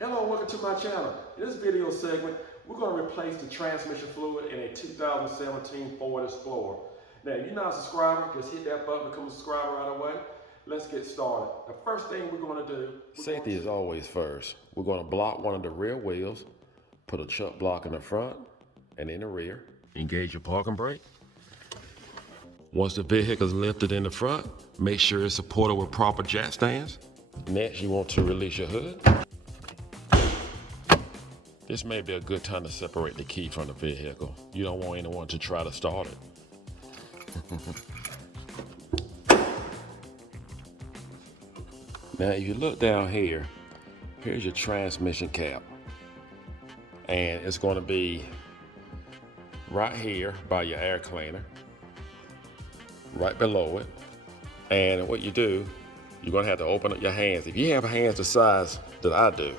Hello, welcome to my channel. In this video segment, we're going to replace the transmission fluid in a 2017 Ford Explorer. Now, if you're not a subscriber, just hit that button, become a subscriber right away. Let's get started. The first thing we're going to do... Safety is always first. We're going to block one of the rear wheels, put a chuck block in the front and in the rear. Engage your parking brake. Once the vehicle is lifted in the front, make sure it's supported with proper jack stands. Next, you want to release your hood. This may be a good time to separate the key from the vehicle. You don't want anyone to try to start it. Now, if you look down here, here's your transmission cap. And it's going to be right here by your air cleaner, right below it. And what you do, you're going to have to open up your hands. If you have hands the size that I do,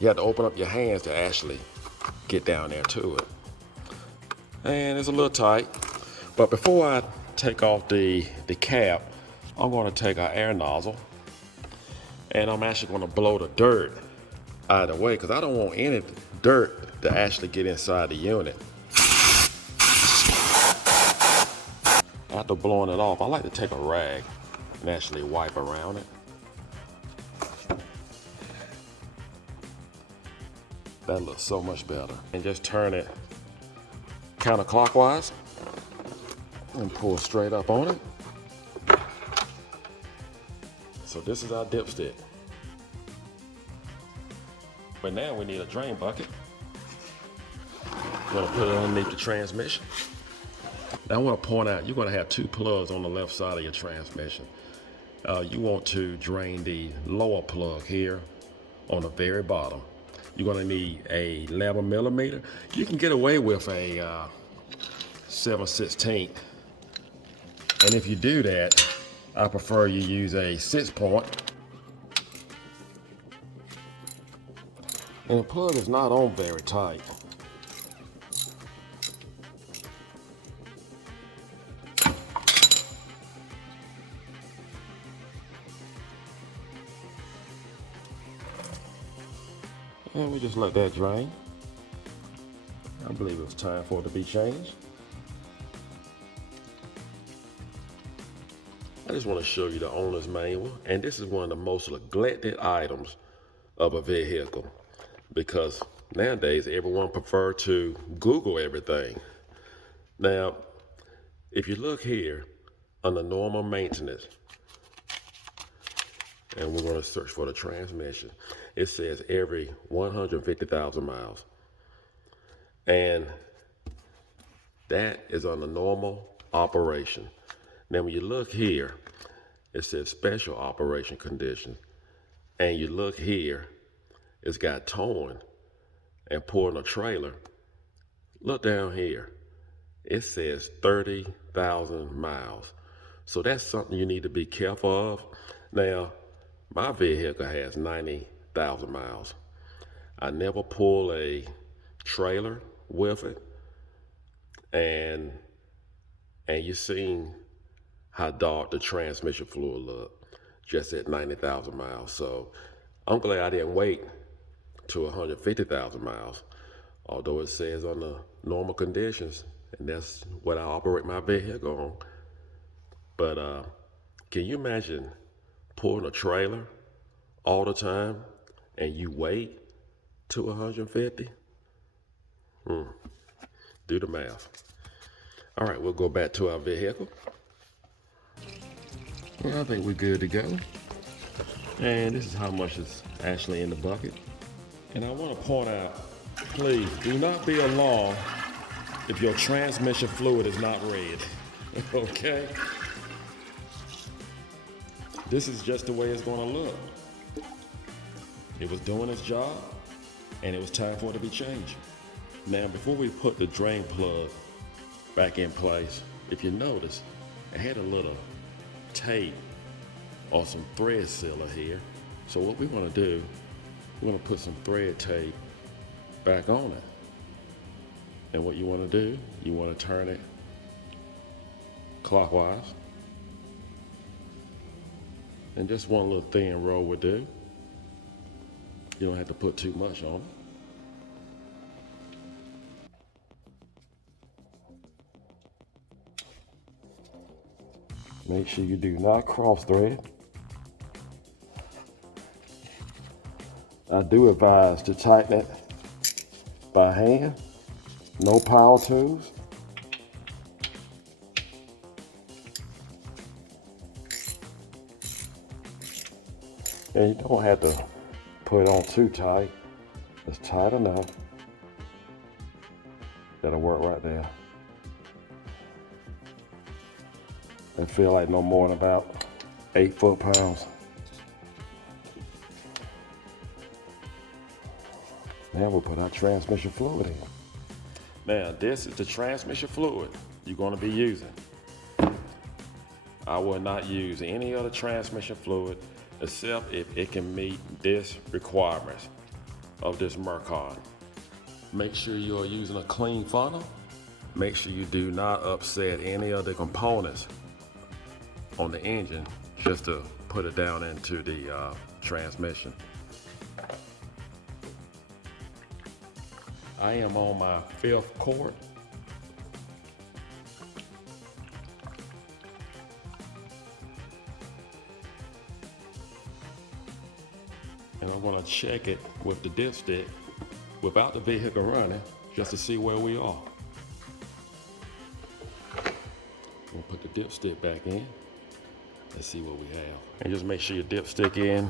you have to open up your hands to actually get down there to it. And it's a little tight. But before I take off the cap, I'm going to take our air nozzle and I'm actually going to blow the dirt out of the way because I don't want any dirt to actually get inside the unit. After blowing it off, I like to take a rag and actually wipe around it. That looks so much better. And just turn it counterclockwise and pull straight up on it. So this is our dipstick. But now we need a drain bucket. We're gonna put it underneath the transmission. Now I want to point out, you're gonna have two plugs on the left side of your transmission. You want to drain the lower plug here on the very bottom. You're gonna need a 11 millimeter. You can get away with a 7/16. And if you do that, I prefer you use a 6-point. And the plug is not on very tight. And we just let that drain. I believe it's time for it to be changed. I just want to show you the owner's manual, and this is one of the most neglected items of a vehicle because nowadays everyone prefers to Google everything. Now, if you look here under normal maintenance, and we're going to search for the transmission, it says every 150,000 miles. And that is on the normal operation. Now, when you look here, it says special operation condition. And you look here, it's got towing and pulling a trailer. Look down here, it says 30,000 miles. So that's something you need to be careful of. Now, my vehicle has 90,000 miles. I never pull a trailer with it. And you've seen how dark the transmission fluid look just at 90,000 miles. So I'm glad I didn't wait to 150,000 miles, although it says on the normal conditions, and that's what I operate my vehicle on. But can you imagine pulling a trailer all the time and you wait to 150? Do the math. All right, we'll go back to our vehicle. Well, I think we're good to go. And this is how much is actually in the bucket. And I want to point out, please do not be alarmed if your transmission fluid is not red. Okay? This is just the way it's going to look. It was doing its job, and it was time for it to be changed. Now, before we put the drain plug back in place, if you notice, it had a little tape or some thread sealer here. So what we want to do, we're going to put some thread tape back on it. And what you want to do, you want to turn it clockwise. And just one little thin roll would do. You don't have to put too much on it. Make sure you do not cross thread. I do advise to tighten it by hand, no power tools. And you don't have to put it on too tight. It's tight enough. That'll work right there. I feel like no more than about 8 foot-pounds. Now we'll put our transmission fluid in. Now this is the transmission fluid you're going to be using. I will not use any other transmission fluid except if it can meet this requirements of this Mercon. Make sure you're using a clean funnel. Make sure you do not upset any of the components on the engine just to put it down into the transmission. I am on my 5th quart. And I'm gonna check it with the dipstick without the vehicle running just to see where we are. We'll put the dipstick back in. Let's see what we have. And just make sure your dipstick in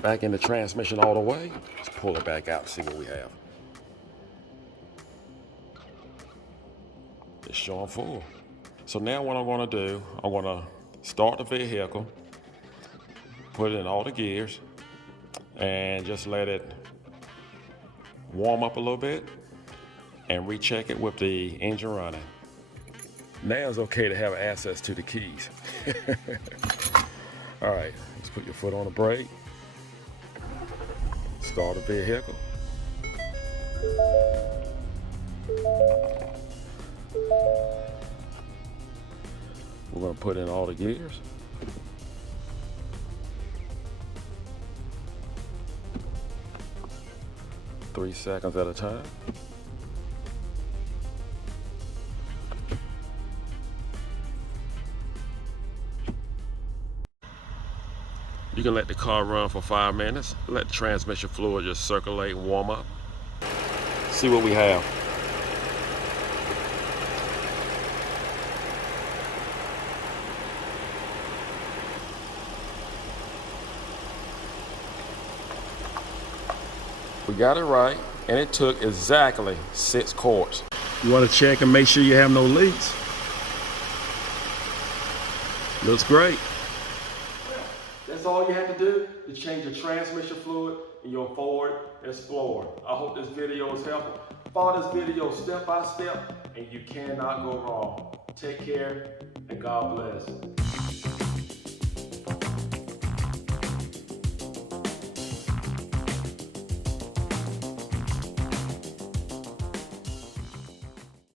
back in the transmission all the way. Let's pull it back out and see what we have. It's showing full. So now what I'm gonna do, I'm gonna start the vehicle, put it in all the gears, and just let it warm up a little bit and recheck it with the engine running. Now it's okay to have access to the keys. All right, let's put your foot on the brake. Start the vehicle. We're gonna put in all the gears. Three seconds at a time. You can let the car run for 5 minutes. Let the transmission fluid just circulate and warm up. See what we have. We got it right, and it took exactly 6 quarts. You want to check and make sure you have no leaks. Looks great. That's all you have to do to change the transmission fluid in your Ford Explorer. I hope this video is helpful. Follow this video step by step, and you cannot go wrong. Take care, and God bless.